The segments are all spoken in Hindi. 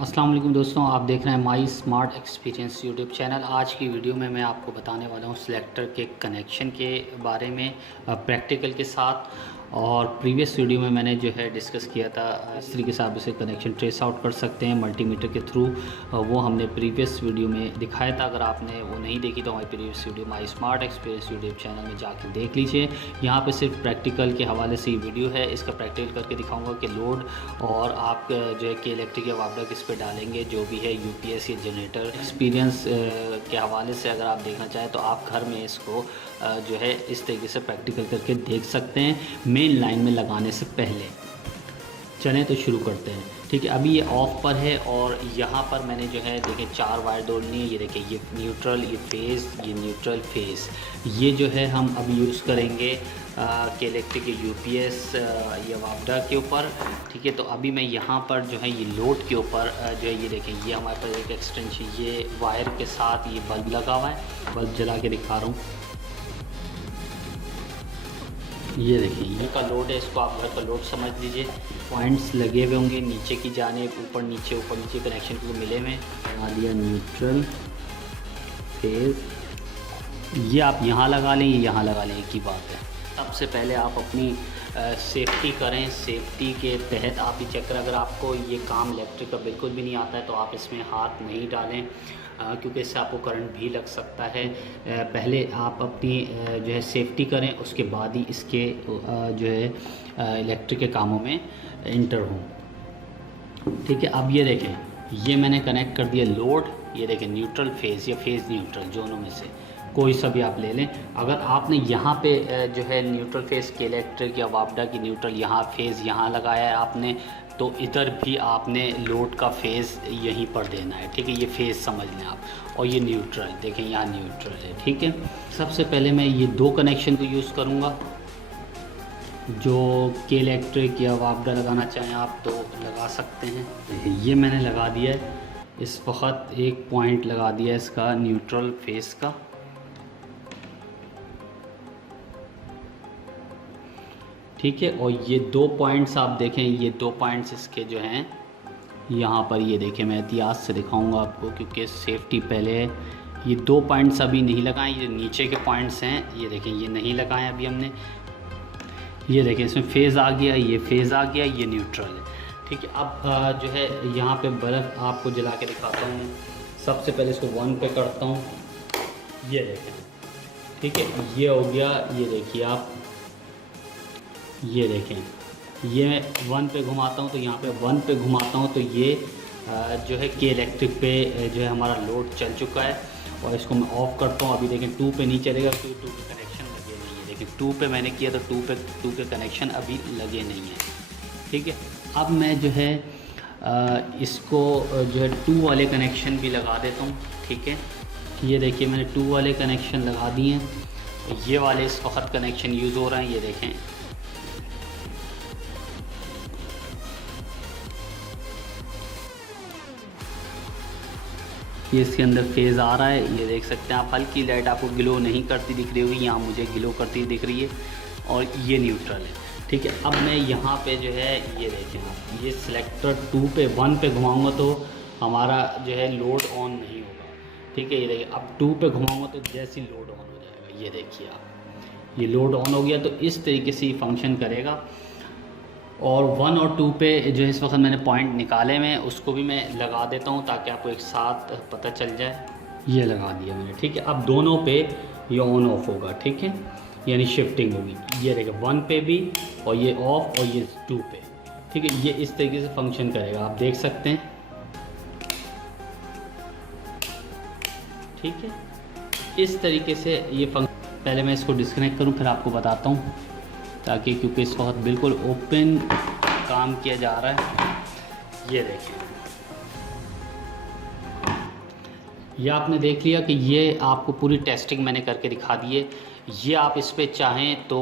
अस्सलाम वालेकुम दोस्तों, आप देख रहे हैं माई स्मार्ट एक्सपीरियंस यूट्यूब चैनल। आज की वीडियो में मैं आपको बताने वाला हूं सिलेक्टर के कनेक्शन के बारे में प्रैक्टिकल के साथ। और प्रीवियस वीडियो में मैंने जो है डिस्कस किया था इस तरीके से आप इसे कनेक्शन ट्रेस आउट कर सकते हैं मल्टीमीटर के थ्रू। वो हमने प्रीवियस वीडियो में दिखाया था। अगर आपने वो नहीं देखी तो हमारी previous video my smart experience YouTube channel में जाकर देख लीजिए। यहाँ पे सिर्फ प्रैक्टिकल के हवाले से ये वीडियो है। इसका प्रैक्टिकल करके दिखाऊंगा कि लोड और आप जो है कि इलेक्ट्रिक या वापडा किस पे डालेंगे, जो भी है यूपीएस या जनरेटर। एक्सपीरियंस के हवाले से अगर आप देखना चाहें तो आप घर में इसको जो है इस तरीके से प्रैक्टिकल करके देख सकते हैं मेन लाइन में लगाने से पहले। चलें तो शुरू करते हैं। ठीक है, अभी ये ऑफ पर है और यहाँ पर मैंने जो है देखिए 4 वायर जोड़नी है। ये देखिए, ये न्यूट्रल, ये फेज़, ये न्यूट्रल फेज़। ये जो है हम अब यूज़ करेंगे के इलेक्ट्रिक यूपीएस या वापडा के ऊपर। ठीक है, तो अभी मैं यहाँ पर जो है ये लोड के ऊपर जो है ये देखें, ये हमारे पास एक एक्सटेंशन, ये वायर के साथ ये बल्ब लगा हुआ है। बल्ब जला के दिखा रहा हूँ। ये देखिए, ये का लोड है, इसको आप घर का लोड समझ लीजिए। पॉइंट्स लगे हुए होंगे नीचे की जानिब, ऊपर नीचे कनेक्शन को मिले हुए। लगा दिया न्यूट्रल फेज। ये आप यहाँ लगा लें, ये यहाँ लगा लें, एक ही बात है। सबसे पहले आप अपनी सेफ्टी करें। सेफ्टी के तहत आप ये चेक करें। अगर आपको ये काम इलेक्ट्रिक का बिल्कुल भी नहीं आता है तो आप इसमें हाथ नहीं डालें, क्योंकि इससे आपको करंट भी लग सकता है। पहले आप अपनी जो है सेफ्टी करें, उसके बाद ही इसके जो है इलेक्ट्रिक के कामों में इंटर हों। ठीक है, अब ये देखें, ये मैंने कनेक्ट कर दिया लोड। ये देखें न्यूट्रल फेज़ या फेज़ न्यूट्रल, दोनों में से कोई सा भी आप ले लें। अगर आपने यहाँ पे जो है न्यूट्रल फेज़ के इलेक्ट्रिक या वापडा की न्यूट्रल यहाँ फेज़ यहाँ लगाया है आपने, तो इधर भी आपने लोड का फेज़ यहीं पर देना है। ठीक है, ये फेज़ समझ लें आप। और ये न्यूट्रल देखें, यहाँ न्यूट्रल है। ठीक है, सबसे पहले मैं ये 2 कनेक्शन को यूज़ करूँगा। जो के इलेक्ट्रिक या वापडा लगाना चाहें आप तो लगा सकते हैं। ये मैंने लगा दिया है, इस वक्त एक पॉइंट लगा दिया है इसका न्यूट्रल फेज़ का। ठीक है, और ये 2 पॉइंट्स आप देखें, ये 2 पॉइंट्स इसके जो हैं यहाँ पर, ये देखें, मैं एहतियात से दिखाऊंगा आपको क्योंकि सेफ्टी पहले है। ये 2 पॉइंट्स अभी नहीं लगाए, ये नीचे के पॉइंट्स हैं। ये देखें, ये नहीं लगाए अभी हमने। ये देखें, इसमें फेज़ आ गया, ये फेज़ आ गया, ये न्यूट्रल है। ठीक है, अब जो है यहाँ पे बल्ब आपको जला के दिखाता हूँ। सबसे पहले इसको 1 पे करता हूँ। ये देखें, ठीक है, ये हो गया। ये देखिए आप, ये देखें, ये 1 पे घुमाता हूँ तो यहाँ पे 1 पे घुमाता हूँ तो ये जो है के इलेक्ट्रिक पे जो है हमारा लोड चल चुका है। और इसको मैं ऑफ़ करता हूँ। अभी देखें 2 पे नहीं चलेगा क्योंकि 2 पे कनेक्शन लगे नहीं है। देखें 2 पे मैंने किया तो 2 के कनेक्शन अभी लगे नहीं हैं। ठीक है, अब मैं जो है इसको जो है 2 वाले कनेक्शन भी लगा देता हूँ। ठीक है, ये देखिए, मैंने 2 वाले कनेक्शन लगा दिए हैं। ये वाले इस वक्त कनेक्शन यूज़ हो रहे हैं। ये देखें, ये इसके अंदर फेज़ आ रहा है। ये देख सकते हैं आप, हल्की लाइट आपको ग्लो नहीं करती दिख रही होगी, यहाँ मुझे ग्लो करती दिख रही है। और ये न्यूट्रल है। ठीक है, अब मैं यहाँ पे जो है ये देखें आप, ये सिलेक्टर 1 पे घुमाऊंगा तो हमारा जो है लोड ऑन नहीं होगा। ठीक है, ये देखिए, अब 2 पे घुमाऊंगा तो जैसे ही लोड ऑन हो जाएगा। ये देखिए आप, ये लोड ऑन हो गया। तो इस तरीके से ये फंक्शन करेगा। और 1 और 2 पे जो है इस वक्त मैंने पॉइंट निकाले हुए हैं, उसको भी मैं लगा देता हूँ ताकि आपको एक साथ पता चल जाए। ये लगा दिया मैंने। ठीक है, अब दोनों पे ये ऑन ऑफ होगा। ठीक है, यानी शिफ्टिंग होगी। ये देखिए 1 पे भी, और ये ऑफ, और ये 2 पे। ठीक है, ये इस तरीके से फंक्शन करेगा, आप देख सकते हैं। ठीक है, इस तरीके से ये फंक्शन। पहले मैं इसको डिस्कनेक्ट करूँ फिर आपको बताता हूँ, ताकि क्योंकि इस वक्त बिल्कुल ओपन काम किया जा रहा है। ये देखें, ये आपने देख लिया कि ये आपको पूरी टेस्टिंग मैंने करके दिखा दी है। ये आप इस पे चाहें तो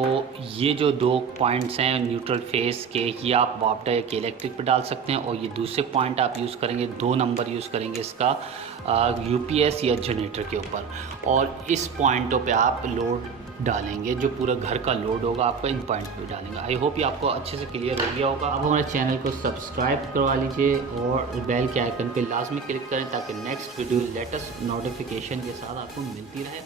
ये जो 2 पॉइंट्स हैं न्यूट्रल फेस के, ये आप वापडा या के इलेक्ट्रिक पे डाल सकते हैं। और ये दूसरे पॉइंट आप यूज़ करेंगे, 2 नंबर यूज़ करेंगे इसका यूपीएस या जनरेटर के ऊपर। और इस पॉइंटों पे आप लोड डालेंगे, जो पूरा घर का लोड होगा आपका इन पॉइंट पे डालेंगे। आई होप ये आपको अच्छे से क्लियर हो गया होगा। आप हमारे चैनल को सब्सक्राइब करवा लीजिए और बेल के आइकन पे लाजमी क्लिक करें ताकि नेक्स्ट वीडियो लेटेस्ट नोटिफिकेशन के साथ आपको मिलती रहे।